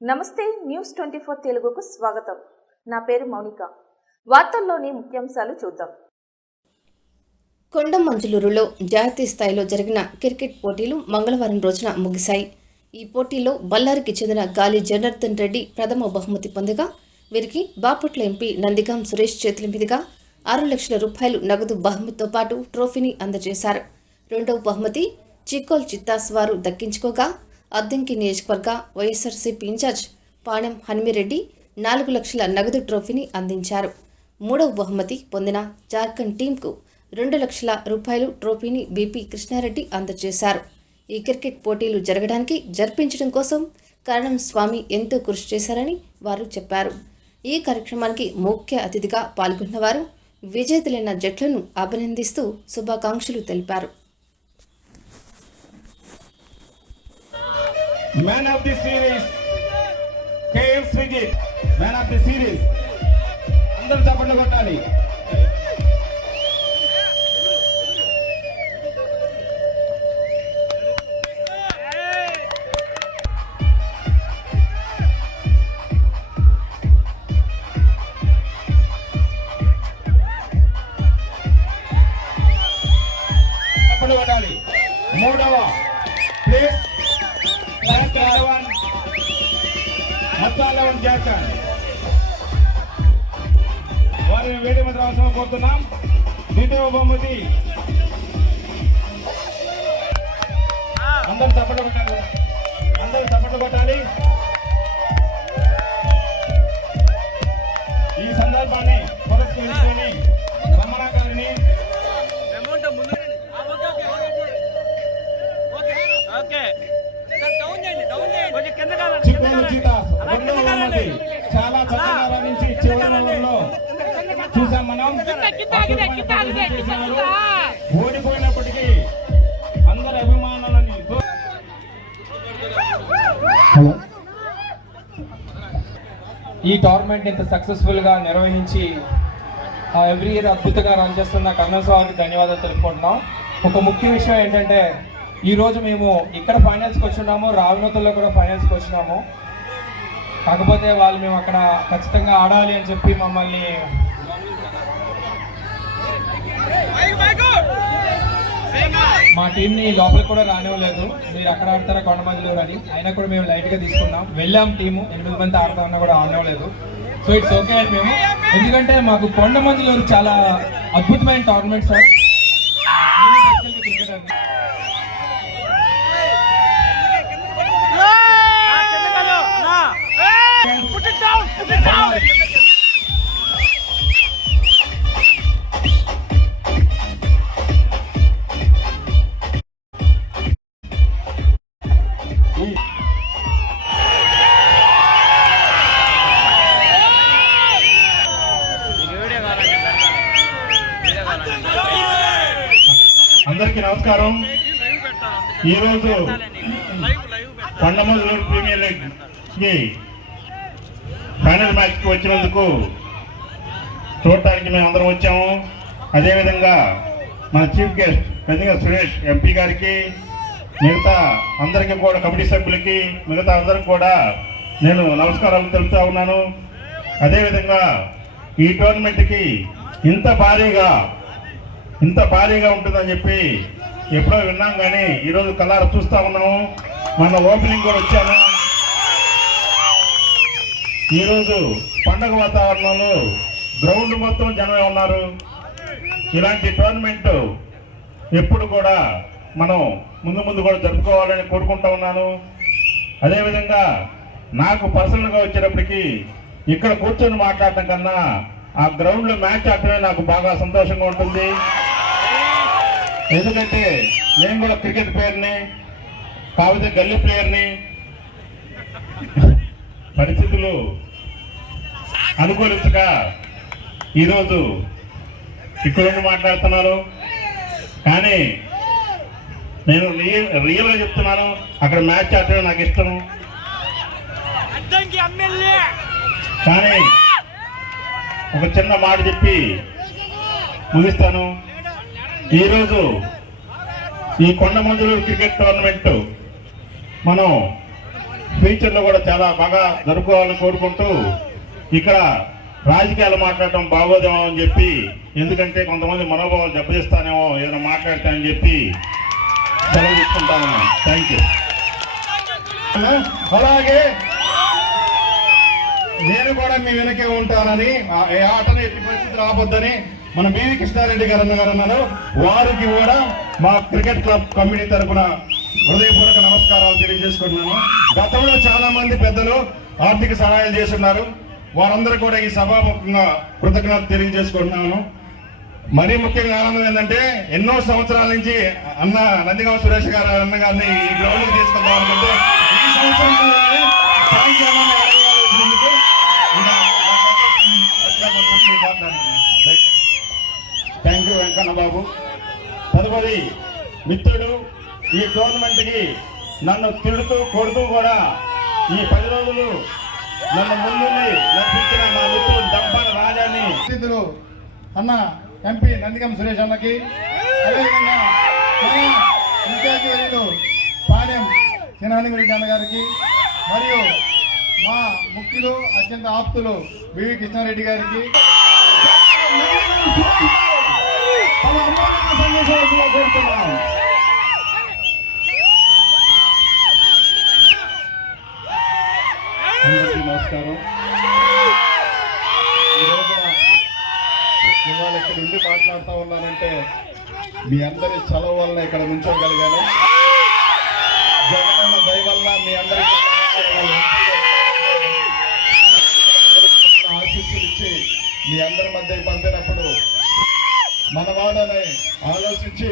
నమస్తే న్యూస్ 24 తెలుగుకు స్వాగతం. నా పేరు మౌనిక. వార్తల్లోని ముఖ్యాంశాలు చూద్దాం. కొండమంజులూరులో జాతీయ స్థాయిలో జరిగిన క్రికెట్ పోటీలు మంగళవారం రోజున ముగిశాయి. ఈ పోటీల్లో బళ్ళారికి చెందిన గాలి జనార్దన్ రెడ్డి ప్రథమ బహుమతి పొందగా, వీరికి బాపట్ల ఎంపీ నందిగాం సురేష్ చేతుల మీదుగా 6 లక్షల రూపాయలు నగదు బహుమతితో పాటు ట్రోఫీని అందజేశారు. రెండవ బహుమతి చిక్కోల్ చిత్తాస్ వారు దక్కించుకోగా, అద్దంకి నియోజకవర్గ వైఎస్ఆర్సీపీ ఇన్ఛార్జ్ పాణెం హనుమిరెడ్డి 4 లక్షల నగదు ట్రోఫీని అందించారు. మూడవ బహుమతి పొందిన జార్ఖండ్ టీంకు 2 లక్షల రూపాయలు ట్రోఫీని బీపీ కృష్ణారెడ్డి అందజేశారు. ఈ క్రికెట్ పోటీలు జరగడానికి జరిపించడం కోసం కరణం స్వామి ఎంతో కృషి చేశారని వారు చెప్పారు. ఈ కార్యక్రమానికి ముఖ్య అతిథిగా పాల్గొన్నవారు విజేతలైన జట్లను అభినందిస్తూ శుభాకాంక్షలు తెలిపారు. Man of the series, KL Srijit, man of the series. అందరూ చప్పట్లు కొట్టాలి. చప్పట్లు కొట్టాలి. మూడవ ప్లీజ్ మత్తాలవన్ జార్ఖండ్ వారిని వేడి మంత్రి అవసరం కోరుతున్నాం. ద్వితీయ బహుమతి అందరూ చప్పట్లు కొట్టాలి. అందరూ చప్పట్లు కొట్టాలి. ఈ సందర్భాన్ని పురస్కరించుకొని రమణ గారిని చాలా చక్కగా వర్ణించి చివరి నెలలో చూసాం మనం. ఓడిపోయినప్పటికీ అందరి అభిమానాలని ఈ టోర్నమెంట్ ఇంత సక్సెస్ఫుల్ గా నిర్వహించి ఎవ్రీ ఇయర్ అద్భుతంగా రన్ చేస్తున్న కన్నస్వామికి ధన్యవాదాలు తెలుపుకుంటున్నాం. ఒక ముఖ్య విషయం ఏంటంటే, ఈ రోజు మేము ఇక్కడ ఫైనల్స్కి వచ్చినాము, రావినూతల్లో కూడా ఫైనల్స్కి వచ్చినాము. కాకపోతే వాళ్ళు మేము అక్కడ ఖచ్చితంగా ఆడాలి అని చెప్పి మమ్మల్ని మా టీంని లోపలికి కూడా రానివ్వలేదు. మీరు అక్కడ ఆడతారా కొండమంజులూరు అని. అయినా కూడా మేము లైట్గా తీసుకున్నాం. వెళ్ళాం, టీము 8 మంది ఆడతామన్నా కూడా ఆడనివ్వలేదు. సో ఇట్స్ ఓకే అని మేము, ఎందుకంటే మాకు కొండమంజులూరు చాలా అద్భుతమైన టోర్నమెంట్ సార్. అందరికీ నమస్కారం. ఈరోజు కొండమంజులూరు ప్రీమియర్ లీగ్ ఫైనల్ మ్యాచ్కి వచ్చినందుకు చూడటానికి మేము అందరం వచ్చాము. అదేవిధంగా మన చీఫ్ గెస్ట్ పెద్దగా సురేష్ ఎంపీ గారికి, మిగతా అందరికీ కూడా, కమిటీ సభ్యులకి, మిగతా అందరికి కూడా నేను నమస్కారాలు తెలుపుతా ఉన్నాను. అదేవిధంగా ఈ టోర్నమెంట్కి ఇంత భారీగా ఉంటుందని చెప్పి ఎప్పుడో విన్నాం, కానీ ఈరోజు కళ్ళారా చూస్తూ ఉన్నాము. మన ఓపెనింగ్ కూడా వచ్చాము. ఈరోజు పండగ వాతావరణంలో గ్రౌండ్ మొత్తం జనమే ఉన్నారు. ఇలాంటి టోర్నమెంట్ ఎప్పుడు కూడా మనం ముందు కూడా జరుపుకోవాలని కోరుకుంటా ఉన్నాను. అదేవిధంగా నాకు పర్సనల్గా వచ్చేటప్పటికి ఇక్కడ కూర్చొని మాట్లాడటం కన్నా ఆ గ్రౌండ్లో మ్యాచ్ ఆడటమే నాకు బాగా సంతోషంగా ఉంటుంది. ఎందుకంటే నేను కూడా క్రికెట్ ప్లేయర్ని, కాకపోతే గల్లీ ప్లేయర్ని. పరిస్థితులు అనుకూలించక ఈరోజు ఇక్కడ మాట్లాడుతున్నాను. కానీ నేను రియల్గా చెప్తున్నాను, అక్కడ మ్యాచ్ ఆడటం నాకు ఇష్టం. కానీ ఒక చిన్న మాట చెప్పి ముగిస్తాను. ఈరోజు ఈ కొండమంజులూరు క్రికెట్ టోర్నమెంట్ మనం ఫ్యూచర్లో కూడా చాలా బాగా జరుపుకోవాలని కోరుకుంటూ ఇక్కడ రాజకీయాలు మాట్లాడటం బాగోదేమో అని చెప్పి, ఎందుకంటే కొంతమంది మనోభావాలు దెబ్బతీస్తానేమో ఏదైనా మాట్లాడతానని చెప్పి సెలవు తీసుకుంటాను. Thank you. అలాగే నేను కూడా మీ వెనకే ఉంటానని, ఏ ఆటను ఎట్టి పరిస్థితులు ఆపొద్దని మన బివి కృష్ణారెడ్డి గారు అన్నారు. వారికి కూడా మా క్రికెట్ క్లబ్ కమిటీ తరఫున హృదయపూర్వక నమస్కారాలు తెలియజేసుకుంటున్నాను. గతంలో చాలా మంది పెద్దలు ఆర్థిక సహాయాలు చేస్తున్నారు. వారందరూ కూడా ఈ సభాముఖంగా కృతజ్ఞతలు తెలియజేసుకుంటున్నాను. మరీ ముఖ్యంగా ఆనందం ఏంటంటే ఎన్నో సంవత్సరాల నుంచి అన్న నందిగామ సురేష్ గారు అన్నగారిని ఈ గ్రౌండ్కి తీసుకెళ్దాం అనుకుంటే ఈ సంవత్సరం థ్యాంక్ యూ వెంకన్న బాబు. తదుపరి మిత్రుడు ఈ టోర్నమెంట్ కి నన్ను తిడుతూ కొడుతూ కూడా ఈ 10 రోజులు నన్ను ముందుండి నడిపించిన మా మిత్రుడు దంపాల రాజాని అన్న ఎంపీ నందిగం సురేష్ అన్నకి, అదేవిధంగా ఇన్ఛార్జి వర్యులు పాణ్యం చిన్నారెడ్డి అన్న గారికి, మరియు మా ముఖ్యులు అత్యంత ఆప్తులు బివి కృష్ణారెడ్డి గారికి అందరికీ నమస్కారం. ఇవాళ ఇక్కడ ఉండి మాట్లాడుతూ ఉన్నానంటే మీ అందరి చలవ వలన ఇక్కడ నుంచోగలిగాను. జగనన్న దయ వల్ల మీ అందరికీ ఆశీస్సులు ఇచ్చి మీ అందరి మధ్య పంపినప్పుడు మనవాడని ఆలోచించి